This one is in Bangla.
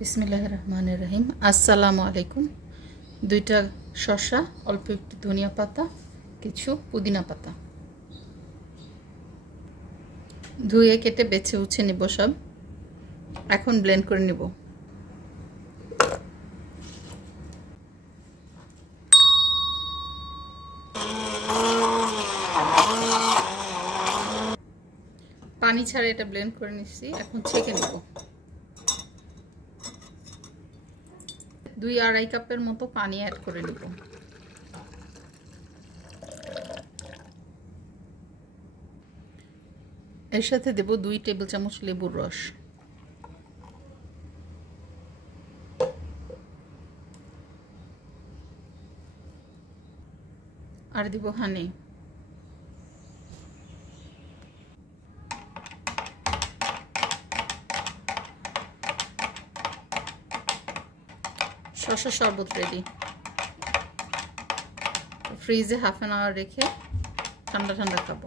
বিসমিল্লাহির রহমানির রহিম। আসসালামু আলাইকুম। দুইটা শসা, অল্প একটু ধনিয়া পাতা, কিছু পুদিনা পাতা ধুয়ে কেটে বেছে উছে নিব সব। এখন ব্লেন্ড করে নিব। পানি ছাড়া এটা ব্লেন্ড করে নিচ্ছি। এখন ছেঁকে নিব। 2-2.5 কাপের মতো পানি অ্যাড করে নিব। এর সাথে দেব 2 টেবিল চামচ লেবুর রস, আর দিব হানি। শসা শরবত রেডি। ফ্রিজে হাফ অ্যান আওয়ার রেখে ঠান্ডা ঠান্ডা খাবো।